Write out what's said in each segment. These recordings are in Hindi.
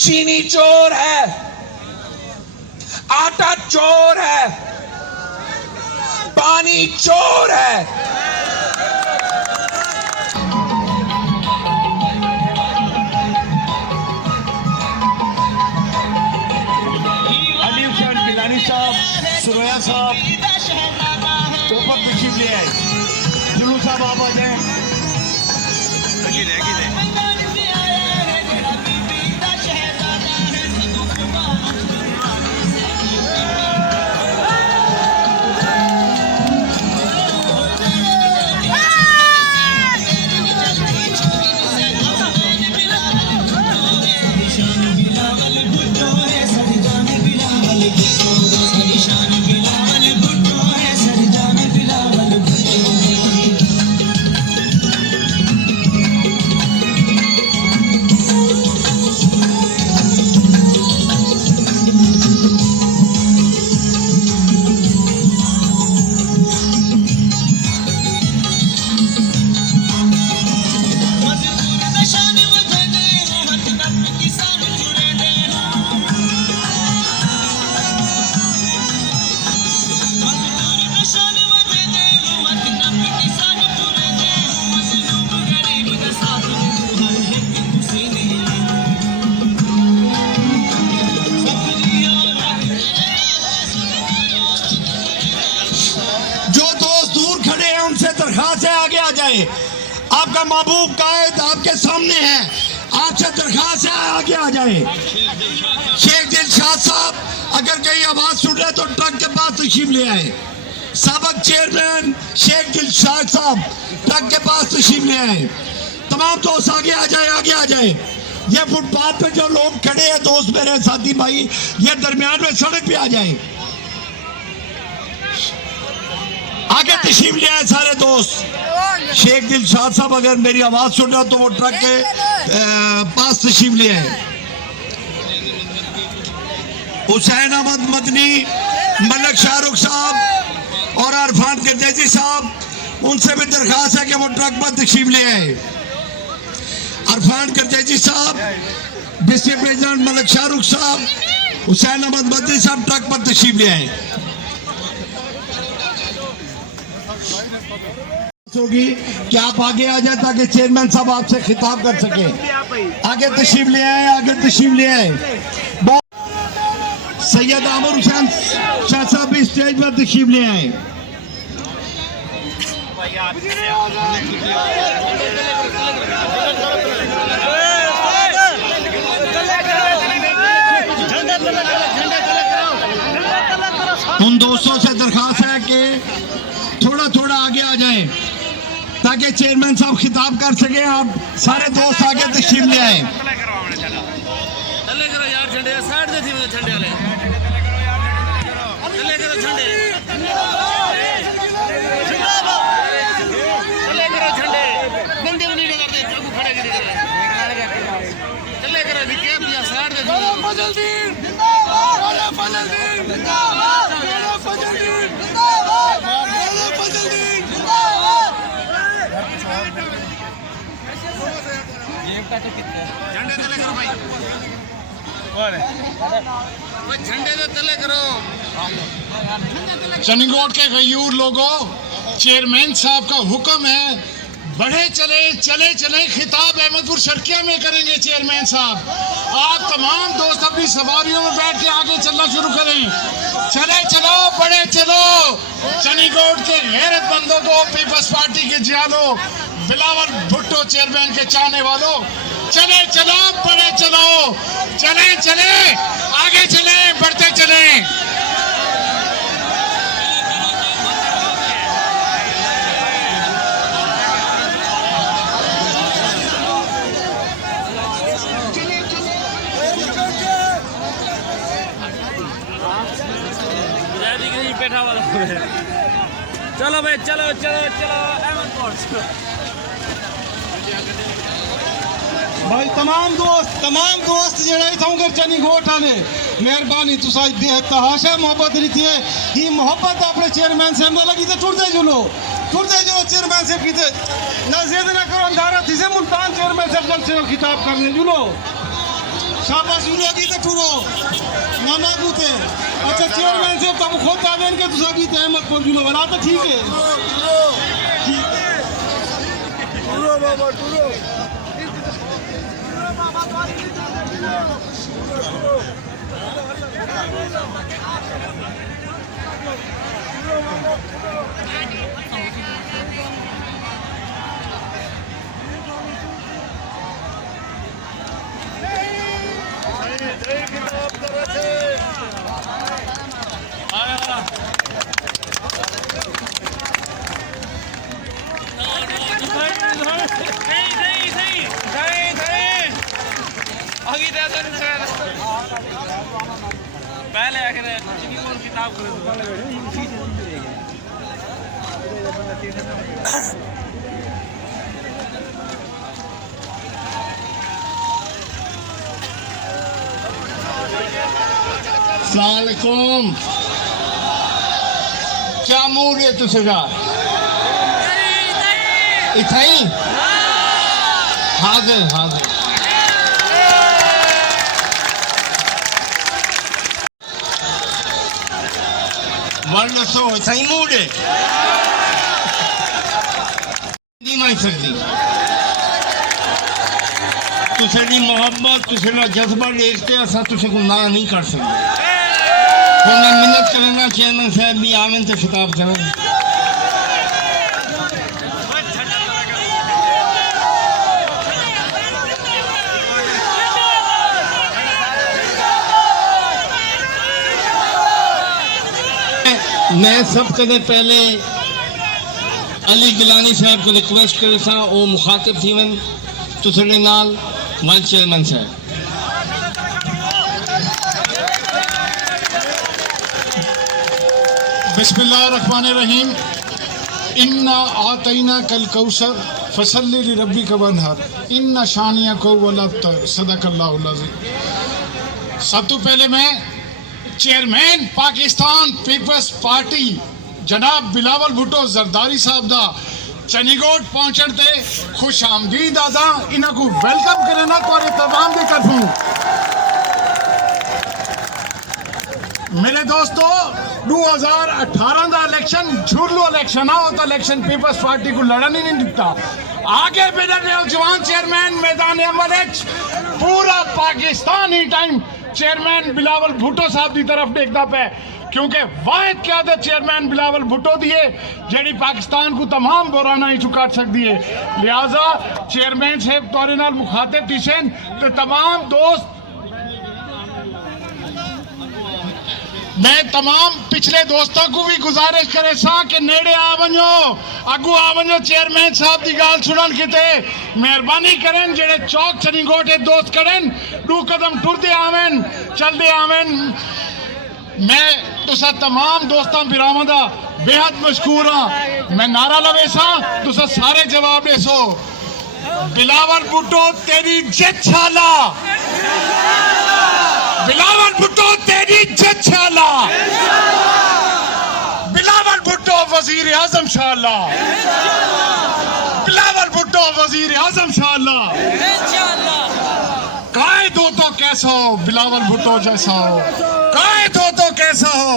चीनी चोर है, आटा चोर है, पानी चोर है। अली हुसैन गिलानी साहब, सुरैया साहब ऊपर तशरीफ ले आए। जुलू साहब आप आ जाए। आपका महबूब कायद आपके सामने है, आपसे दरखास्त है आगे आ जाए। शेख दिलशाद साहब अगर कहीं आवाज सुन रहे तो ट्रक के पास तशरीफ ले आए। साबिक चेयरमैन शेख दिलशाद साहब ट्रक के पास तशरीफ ले आए। तमाम दोस्त आगे आ जाए, आगे आ जाए। ये फुटपाथ पे जो लोग खड़े हैं दोस्त मेरे साथी भाई, ये दरमियान में सड़क पे आ जाए, आगे तशरीफ ले आए सारे दोस्त। शेख दिलशाद साहब अगर मेरी आवाज सुन रहे हो तो वो ट्रक के पास तशरीफ ले आए। हुसैन अहमद मदनी, मलिक शाहरुख साहब और अरफान करजैजी साहब, उनसे भी दरखास्त है कि वो ट्रक पर तशरीफ ले आए। अरफान करजैजी साहब, डिस्ट्रिक्ट प्रेसिडेंट मलिक शाहरुख साहब, हुसैन अहमद मदनी साहब ट्रक पर तशरीफ ले आए। होगी कि आप आगे आ जाए ताकि चेयरमैन साहब आपसे खिताब कर सके। आगे तशरीफ ले आए, आगे तशरीफ ले आए। सैयद आमिर हुसैन शाह साहब भी स्टेज पर तशरीफ ले आए। उन दोस्तों से दरखास्त है कि थोड़ा थोड़ा आगे आ जाए ताकि चेयरमैन साहब खिताब कर सके। आप सारे दोस्त आगे तशरीफ ले आए। झंडे तले करो भाई, झंडे तो तले करो। चनीगोट के गयूर लोगों, चेयरमैन साहब का हुक्म है, बढ़े चले चले चले खिताब अहमदपुर शर्किया में करेंगे चेयरमैन साहब। आप तमाम दोस्त अपनी सवारियों में बैठ के आगे चलना शुरू करें। चले चलो, बढ़े चलो। चनीगोट के गैरतमंदों को, पीपल्स पार्टी के जियालों, बिलावल भुट्टो चेयरमैन के चाहने वालों, चले चलो, बढ़े चलो, चले चले, आगे चले, बढ़ते चले। चलो भाई, चलो चलो चलो भाई तमाम दोस्त जेड़ा इथों चनीगोट आने मेहरबानी तुसा तहाशा मोहब्बत रही है। ये मोहब्बत अपने चेयरमैन से हमदा लगी तो टुरदे जुलो चेयरमैन से कीते ना जिद ना करो अंधारा थी से मुल्तान चेयरमैन से जल से खिताब करने जुलो। शाबाश लोगी तो ठुरो नाना बूते अच्छा चेयरमैन साहब तुम खुद आवेन के तुसा भी तय मत बोल जुलो बना तो ठीक है ठुरो बाबा ठुरो पहले आखिर किताब सलामकुम क्या मूड है तुझगा इथाई हाजिर हाजिर वर्ल्ड सो इथाई मूड है नहीं मान सकती तुझे मोहब्बत तुझे जज्बा देखते असा तुझे को ना नहीं कर सकते तो मैं मिन्नत करूंगा चेयरमैन साहब भी आवन से खिताब करें मैं सब कदे पहले अली गिलानी साहब को रिक्वेस्ट करे सा वो मुखातिब थी वन तुझे नाल वाइस चेयरमैन साहब बिस्मिल्लाहिर्रहमानिर्रहीम इन्ना आतैना कल कौसर फसल्लि लिरब्बिका वनहर इन्ना शानिया को वलब्तर सदकल्लाहुल अज़ीम। सब तो पहले मैं चेयरमैन पाकिस्तान पीपल्स पार्टी जनाब बिलावल भुट्टो जरदारी साहब दा चनीगोट पहुंचण ते खुश आमदीद आदा इन्हां को वेलकम करना तुहाडे तमाम दी तरफों। मेरे दोस्तों 2018 का इलेक्शन झुरलू इलेक्शन आ तो इलेक्शन पीपल्स पार्टी को लड़न ही नहीं दिता आगे मेरे नौजवान चेयरमैन मैदान अमल पूरा पाकिस्तान ही टाइम चेयरमैन बिलावल भुट्टो साहब की तरफ देखता पे क्योंकि वाहिद क्यादत चेयरमैन बिलावल भुट्टो दी है जेड़ी पाकिस्तान को तमाम बुराना ही चुकाट सकती है लिहाजा चेयरमैन साहब तौरे नाल मुखातिब थीसन तो तमाम दोस्त मैं तमाम पिछले दोस्तों को भी गुजारिश करे सा कि नेड़े आ वनो अगू आ वनो चेयरमैन साहब की गाल सुनन किते मेहरबानी करें जेड़े चौक चनीगोटे दोस्त करें दो कदम टुरदे आवें चलदे आवें मैं तुसा तमाम दोस्तों बिरावां दा बेहद मशकूर हाँ मैं नारा लवेसा तुसा सारे जवाब देसो बिलावल भुट्टो तेरी जित शाला बिलावल भुट्टो तेरी जित शाला बिलावल भुट्टो वजीर आजम शाला बिलावल भुट्टो वजीर आजम शाला कायद हो तो कैसा हो बिलावल भुट्टो जैसा हो कायद हो तो कैसा हो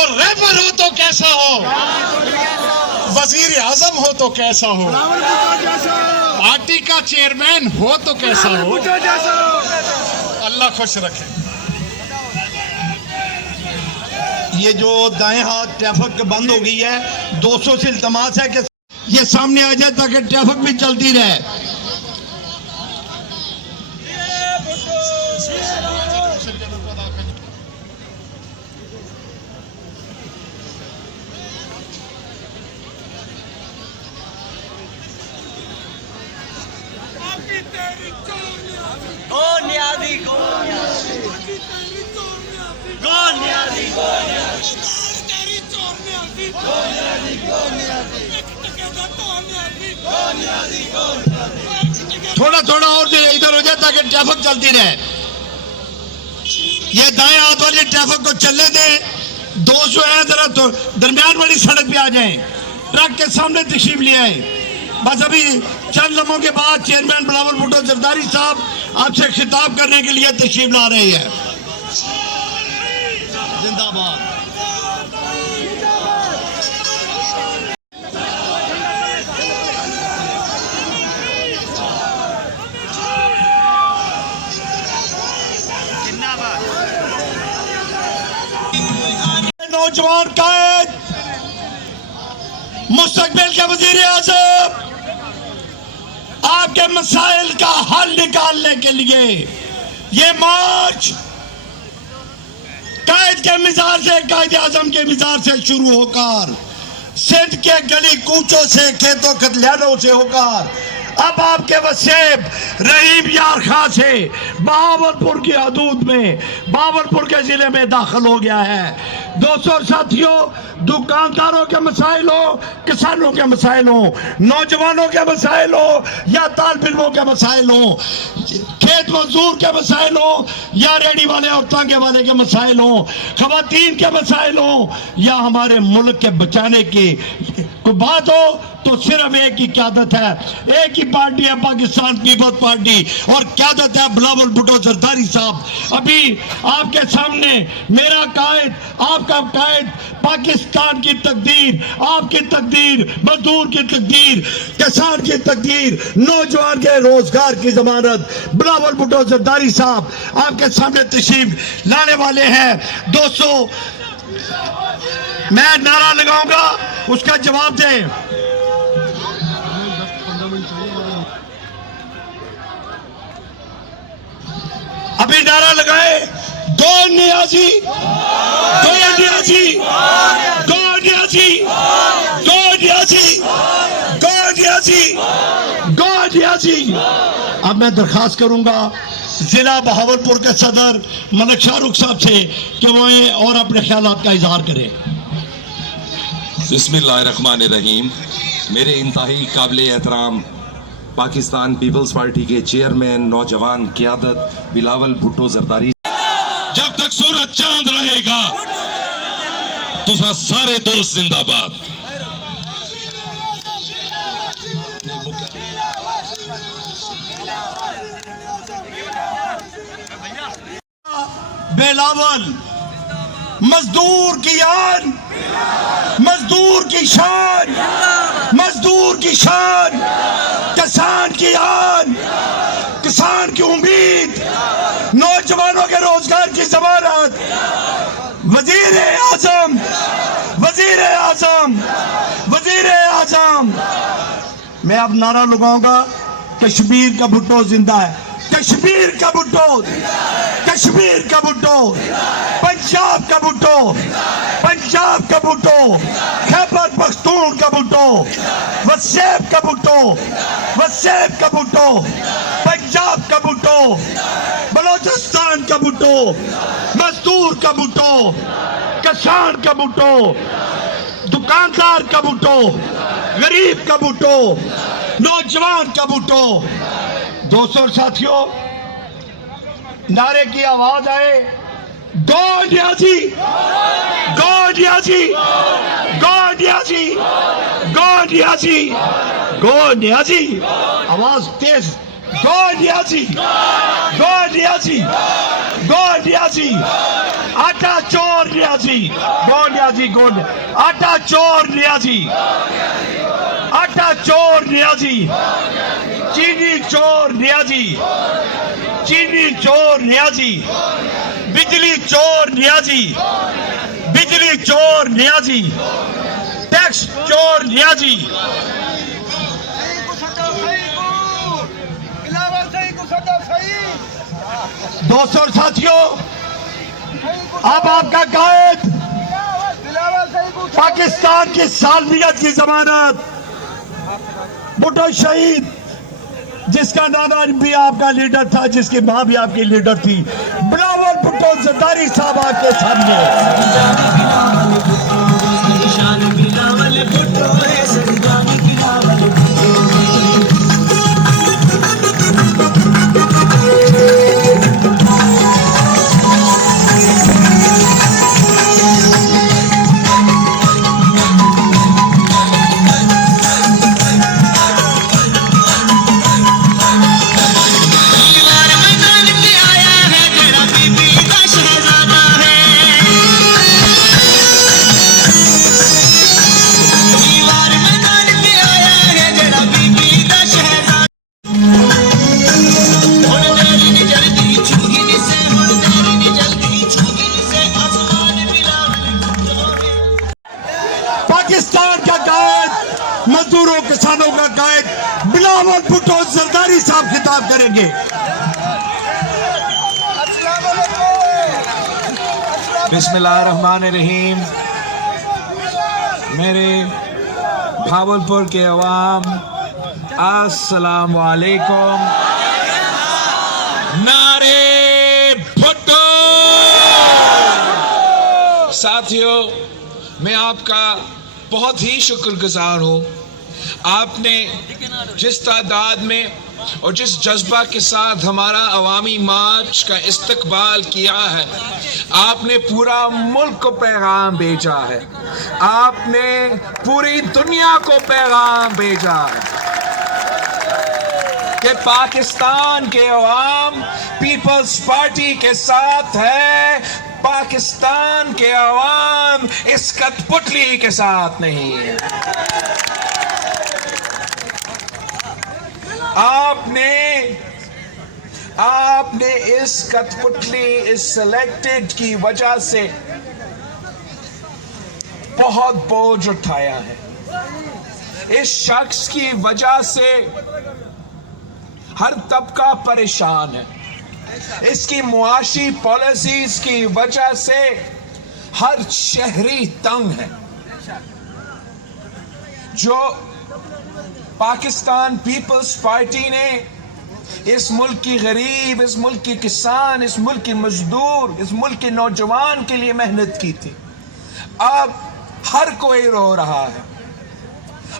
और रैपर हो तो कैसा हो वजीर आजम हो तो कैसा हो पार्टी का चेयरमैन हो तो कैसा हो अल्लाह खुश रखे। ये जो दाएं हाथ ट्रैफिक बंद हो गई है 200 से इल्तमास है कि ये सामने आ जाए ताकि ट्रैफिक भी चलती रहे। थोड़ा थोड़ा और इधर हो जाए ताकि ट्रैफिक चलती रहे। ये दाएं हाथ वाली ट्रैफिक को चलने दे। दोस्त जो है जरा तो दरमियान वाली सड़क पे आ जाएं, ट्रक के सामने तशरीफ ले आए। बस अभी चंद लम्हों के बाद चेयरमैन बिलावल भुट्टो जरदारी साहब आपसे खिताब करने के लिए तशरीफ ला रहे हैं। जिंदाबाद। नौजवान कायद, मुस्तकबिल के वजीर आज़म, आपके मसाइल का हल निकालने के लिए ये मार्च कायद के मिजाज से, कायद आजम के मिजाज से शुरू होकर सिंध के गली कूचों से, खेतों खलिहानों से होकर अब आपके वसेब रहीम यार खां से बहावलपुर की हदूद में, बहावलपुर के जिले में दाखिल हो गया है। दोस्तों साथियों, दुकानदारों के मसाइल हो, किसानों के मसाइल हो, नौजवानों के मसाइल हो या तालिब इल्मों के मसाइल हो, खेत मजदूर के मसाइल हो या रेडी वाले और तांगे वाले के मसाइल हो, खवातीन के मसाइल हो या हमारे मुल्क के बचाने की कोई बात हो, तो सिर्फ एक ही क्यादत है, एक ही पार्टी है, पाकिस्तान पीपल्स पार्टी, और क्यादत है बिलावल भुट्टो जरदारी साहब। अभी आपके सामने मेरा कायद, आपका कायद, पाकिस्तान की तकदीर, आपकी तकदीर, मजदूर की तकदीर, किसान की तकदीर, नौजवान के रोजगार की जमानत बिलावल भुट्टो जरदारी साहब आपके सामने तशरीफ लाने वाले हैं। दोस्तों, मैं नारा लगाऊंगा, उसका जवाब दें। अभी नारा लगाए, दो नियाजी, दो नियाजी, दो नियाजी, दो नियाजी, दो नियाजी, दो नियाजी। अब मैं दरखास्त करूंगा जिला बहावलपुर के सदर मलिक शाहरुख साहब से कि वो ये और अपने ख्यालात का इजहार करें। बिस्मिल्लाहिर्रहमानिर्रहीम। मेरे इंतहाई काबिल एहतराम पाकिस्तान पीपल्स पार्टी के चेयरमैन नौजवान क़यादत बिलावल भुट्टो जरदारी, जब तक सूरज चांद रहेगा तुसा सारे दोस्त जिंदाबाद। बिलावल मजदूर की आन, मजदूर की शान, मजदूर की शान, किसान की आन, किसान की उम्मीद, नौजवानों के रोजगार की जमानत, वजीर आजम, वजीर आजम, वजीर आजम। मैं अब नारा लगाऊंगा, कश्मीर का भुट्टो जिंदा है, कश्मीर का भुट्टो, कश्मीर का भुट्टो, पंजाब का भुट्टो, पंजाब का भुट्टो, खैबर पख्तून का भुट्टो, वसेब का भुट्टो, वसेब का भुट्टो, पंजाब का भुट्टो, बलोचिस्तान का भुट्टो, मजदूर का भुट्टो, किसान का भुट्टो, दुकानदार का भुट्टो, गरीब का भुट्टो, नौजवान का भुट्टो। दोस्तों साथियों, नारे की आवाज आए, गो नियाजी, गो नियाजी, गो नियाजी, गो नियाजी, गो नियाजी। आवाज तेज, गो नियाजी, गो नियाजी, गो नियाजी। आटा चोर नियाजी, गो नियाजी, गो आटा चोर नियाजी, आटा चोर नियाजी, चीनी चोर नियाजी, चीनी चोर नियाजी, बिजली चोर नियाजी, बिजली चोर नियाजी, टैक्स चोर नियाजी। दोस्तों और साथियों, अब आपका कायद पाकिस्तान की सालमियत की जमानत, भुट्टो शहीद, जिसका नाना भी आपका लीडर था, जिसकी मां भी आपकी लीडर थी, बिलावल भुट्टो जरदारी साहब आपके सामने। का कायद बिलावल भुट्टो जरदारी साहब खिताब करेंगे। बिस्मिल्लाहिर्रहमानिर्रहीम। मेरे भावलपुर के अवाम, अस्सलाम वालेकुम। नारे भुट्टो। साथियों, मैं आपका बहुत ही शुक्रगुजार हूँ। आपने जिस तादाद में और जिस जज्बा के साथ हमारा अवामी मार्च का इस्तकबाल किया है, आपने पूरा मुल्क को पैगाम भेजा है, आपने पूरी दुनिया को पैगाम भेजा है कि पाकिस्तान के अवाम पीपल्स पार्टी के साथ है, पाकिस्तान के अवाम इस कठपुतली के साथ नहीं है। आपने इस कठपुतली, इस सिलेक्टेड की वजह से बहुत बोझ उठाया है। इस शख्स की वजह से हर तबका परेशान है। इसकी मुआशी पॉलिसीज की वजह से हर शहरी तंग है। जो पाकिस्तान पीपल्स पार्टी ने इस मुल्क की गरीब, इस मुल्क की किसान, इस मुल्क की मजदूर, इस मुल्क के नौजवान के लिए मेहनत की थी, अब हर कोई रो रहा है।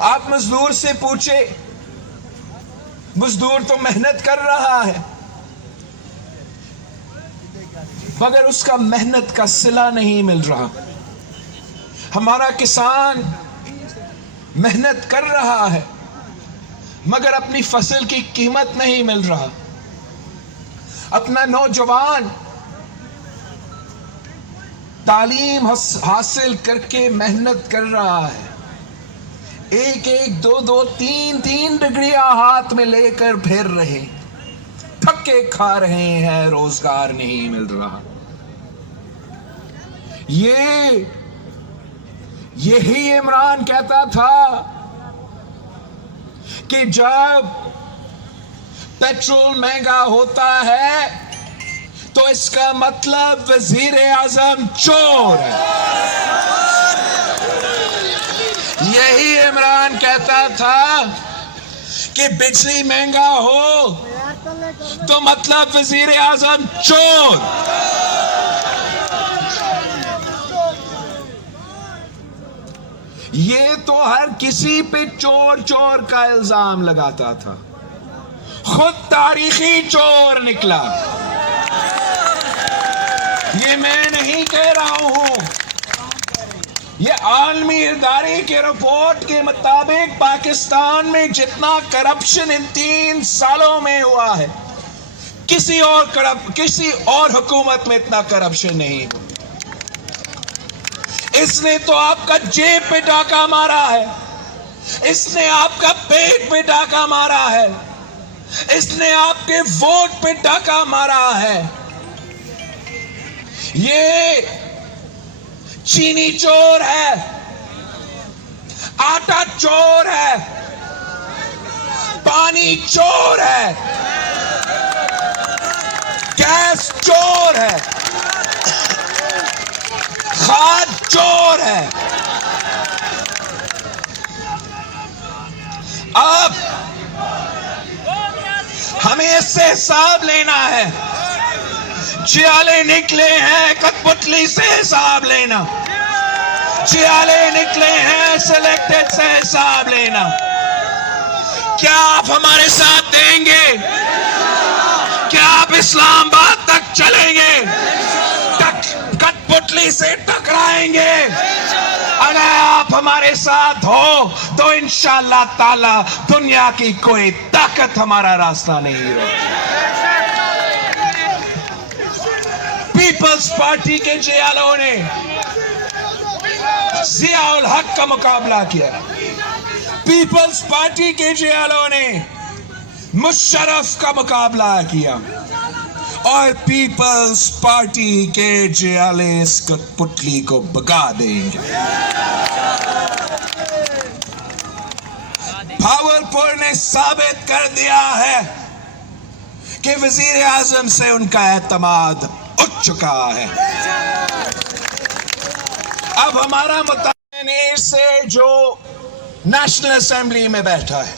आप मजदूर से पूछे, मजदूर तो मेहनत कर रहा है मगर उसका मेहनत का सिला नहीं मिल रहा। हमारा किसान मेहनत कर रहा है मगर अपनी फसल की कीमत नहीं मिल रहा। अपना नौजवान तालीम हासिल करके मेहनत कर रहा है, एक एक, दो दो, तीन तीन डिग्रियां हाथ में लेकर फिर रहे, थके खा रहे हैं, रोजगार नहीं मिल रहा। यही इमरान कहता था कि जब पेट्रोल महंगा होता है तो इसका मतलब वजीर आजम चोर है। यही इमरान कहता था कि बिजली महंगा हो तो मतलब वजीर आजम चोर। ये तो हर किसी पे चोर चोर का इल्जाम लगाता था, खुद तारीखी चोर निकला। ये मैं नहीं कह रहा हूं, ये आलमी इदारे की रिपोर्ट के मुताबिक पाकिस्तान में जितना करप्शन इन 3 सालों में हुआ है, किसी और हुकूमत में इतना करप्शन नहीं। इसने तो आपका जेब पे डाका मारा है, इसने आपका पेट पे डाका मारा है, इसने आपके वोट पे डाका मारा है। ये चीनी चोर है, आटा चोर है, पानी चोर है, गैस चोर है, खाद चोर है। अब हमें इससे हिसाब लेना है। चियाले निकले हैं कठपुतली से हिसाब लेना, चियाले निकले हैं सिलेक्टेड से हिसाब लेना। क्या आप हमारे साथ देंगे? क्या आप इस्लामाबाद तक चलेंगे? कठपुतली से टकराएंगे? अगर आप हमारे साथ हो तो इंशाअल्लाह ताला दुनिया की कोई ताकत हमारा रास्ता नहीं रोके। पीपल्स पार्टी के जियालों ने जियाउल हक का मुकाबला किया, पीपल्स पार्टी के जियालों ने मुशर्रफ का मुकाबला किया और पीपल्स पार्टी के जियाले इस कठपुतली को भगा देंगे। भावलपुर ने साबित कर दिया है कि वजीर आजम से उनका एतमाद उठ चुका है। अब हमारा मुताबिक से जो नेशनल असेंबली में बैठा है,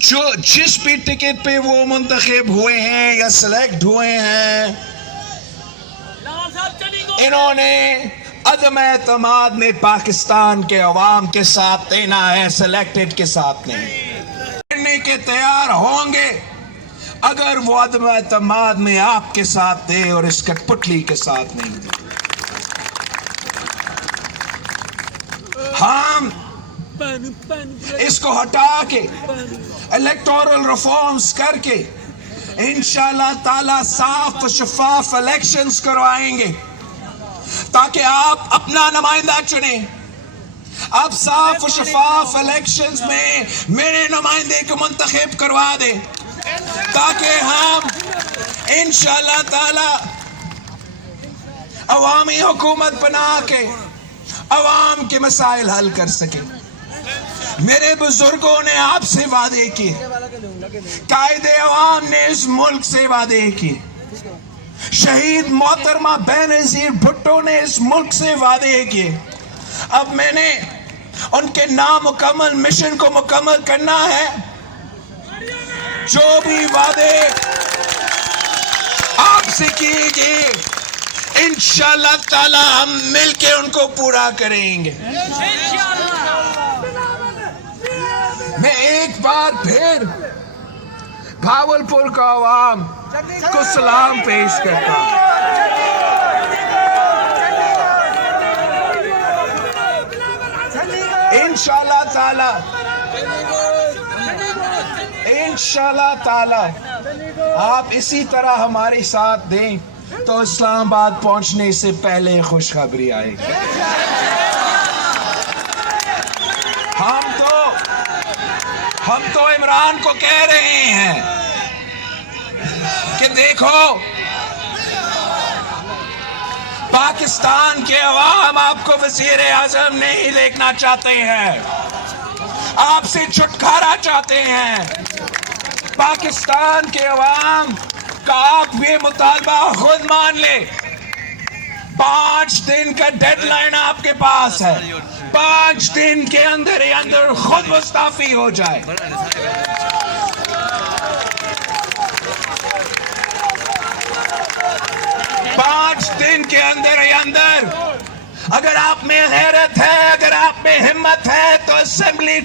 जो जिस भी टिकट पे वो मुंतखब हुए हैं या सिलेक्ट हुए हैं, इन्होंने अदम एतमाद में पाकिस्तान के अवाम के साथ देना है, सिलेक्टेड के साथ नहीं। करने के तैयार होंगे अगर वो अदम एतमाद में आपके साथ दे और इस कठपुतली के साथ नहीं दे। हम इसको हटा के इलेक्टोरल रिफॉर्म्स करके इंशाल्लाह ताला साफ शफाफ इलेक्शंस करवाएंगे ताकि आप अपना नुमाइंदा चुने। आप साफ शफाफ इलेक्शंस में मेरे नुमाइंदे को मुंतखब करवा दें ताकि हम इंशाल्लाह ताला अवामी हुकूमत बना के अवाम के मसाइल हल कर सके। मेरे बुजुर्गों ने आपसे वादे किए, कायदे अवाम ने इस मुल्क से वादे किए, शहीद मोहतरमा बेनजीर भुट्टो ने इस मुल्क से वादे किए। अब मैंने उनके नामुकम्मल मिशन को मुकम्मल करना है। जो भी वादे आपसे किए गए इंशाल्लाह ताला हम मिलके उनको पूरा करेंगे। मैं एक बार फिर भावलपुर का अवाम को सलाम पेश करता हूं। इंशाल्लाह ताला आप इसी तरह हमारे साथ दें तो इस्लामाबाद पहुंचने से पहले खुशखबरी आएगी। हम तो इमरान को कह रहे हैं कि देखो पाकिस्तान के अवाम आपको वजीर आजम नहीं देखना चाहते हैं, आपसे छुटकारा चाहते हैं। पाकिस्तान के अवाम का आप ये मुतालबा खुद मान ले। 5 दिन का डेडलाइन आपके पास है, 5 दिन के अंदर ही अंदर खुद मुस्ताफी हो जाए। पांच दिन के अंदर ही अंदर अगर आप में गैरत है, अगर आप में हिम्मत है तो असेंबली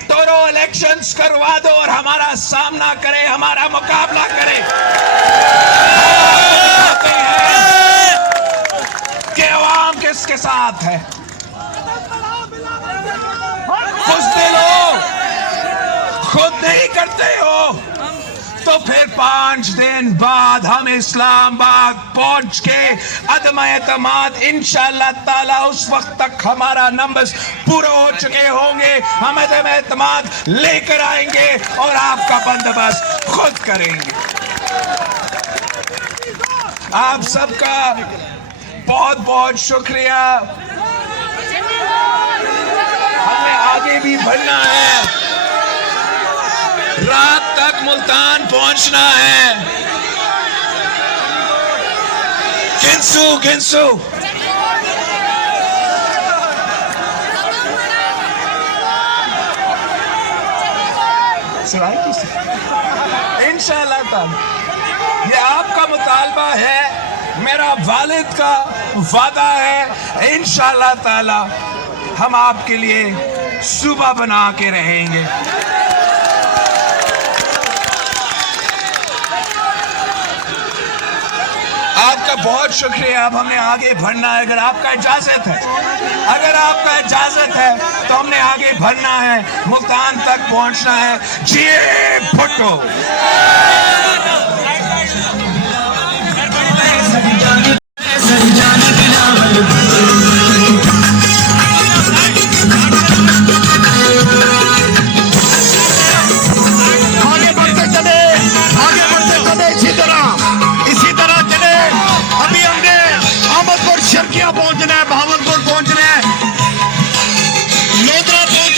तोड़ो, इलेक्शंस करवा दो और हमारा सामना करे, हमारा मुकाबला करे। कि अवाम किसके साथ है। बुज़दिल हो, खुद नहीं करते हो तो फिर 5 दिन बाद हम इस्लामाबाद पहुंच के अदम एतमाद इंशाल्लाह ताला उस वक्त तक हमारा नंबर्स पूरे हो चुके होंगे। हम अदम एतमाद लेकर आएंगे और आपका बंदोबस्त खुद करेंगे। आप सबका बहुत बहुत शुक्रिया। हमें आगे भी बढ़ना है, रात तक मुल्तान पहुंचना है। गिनसू इंशाल्लाह ताला ये आपका मुतालबा है, मेरा वालिद का वादा है। इंशाल्लाह ताला हम आपके लिए सुबह बना के रहेंगे। आपका बहुत शुक्रिया। अब हमने आगे बढ़ना है, अगर आपका इजाजत है, तो हमने आगे बढ़ना है, मुल्तान तक पहुंचना है। जिए भुट्टो। आगे बढ़ते चले इसी तरह चले। अभी हमने अहमदपुर शर्किया पहुंचना है, भावलपुर पहुंचना है, लोधरा पहुंचना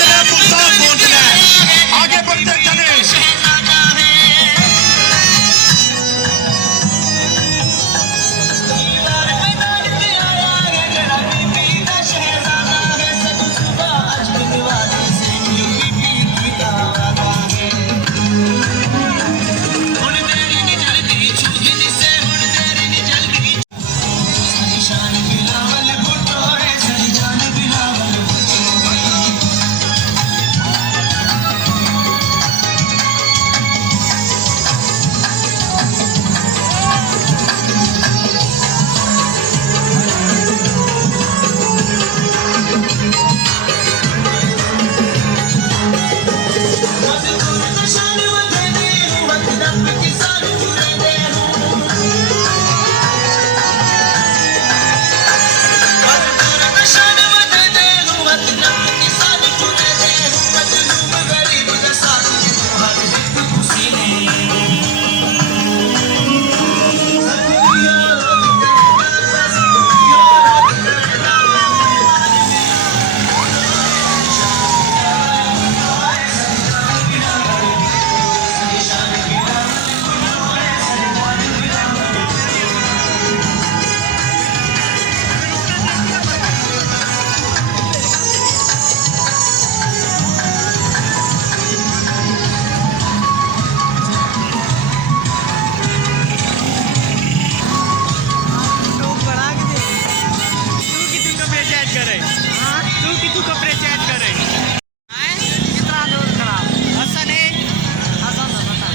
तू कितू कपडे चेंज करे कितना दूर खड़ा हसन है हसन बता